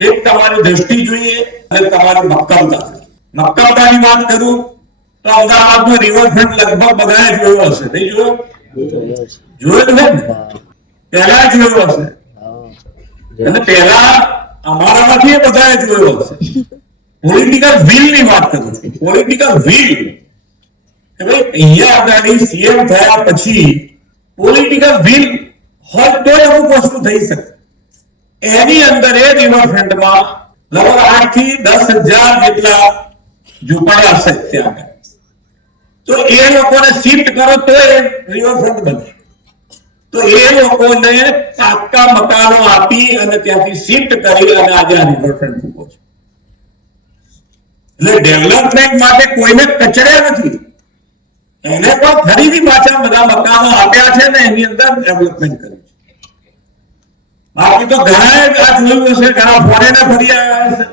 એક તમારી દ્રષ્ટિ જોઈએ અને તમારી મક્કમતા. મક્કમતાની વાત કરું તો અમદાવાદનો રિવરફ્રન્ટ લગભગ બધાએ જોયો હશે, નહીં જોયો? જોયો ને? પહેલા જોયો હશે. અને પહેલા અમારામાંથી બધાએ જોયો હશે. પોલિટિકલ વિલ ની વાત કરું છું. પોલિટિકલ વિલ કે ભાઈ અહીંયા આગળ સીએમ થયા પછી પોલિટિકલ વિલ હોય તો અમુક વસ્તુ થઈ શકે. એની અંદર એ રિવરફ્રન્ટમાં લગભગ 8 થી 10,000 જેટલા ઝૂંપડા હશે ત્યાં. તો એ લોકોને શિફ્ટ કરો તો એ રિવરફ્રન્ટ બને. તો એ લોકોને પાક્કા મકાનો આપી અને ત્યાંથી શિફ્ટ કરી અને આજે આ રિવરફ્રન્ટ ઉભો છે. એટલે ડેવલપમેન્ટ માટે કોઈને કચડ્યા નથી. એને પણ ફરીથી પાછા બધા મકાનો આપ્યા છે ને એની અંદર ડેવલપમેન્ટ કર્યું છે. બાકી તો ઘણા આ જોયું હશે, ઘણા ફોરેનર ફરી આવ્યા હશે.